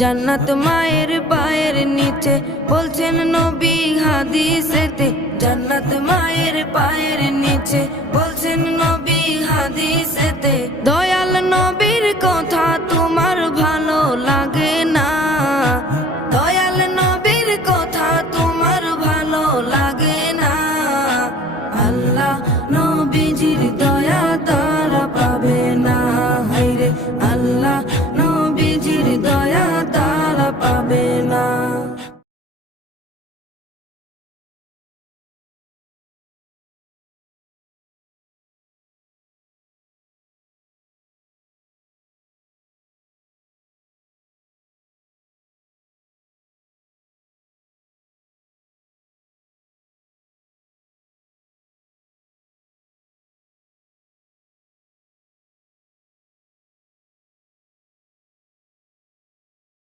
জান্নাত মায়ের পায়ের নিচে বলছেন নবী হাদিসেতে। জান্নাত মায়ের পায়ের নিচে বলছেন নবী হাদিসেতে। দয়াল নবীর কথা তোমার ভালো লাগে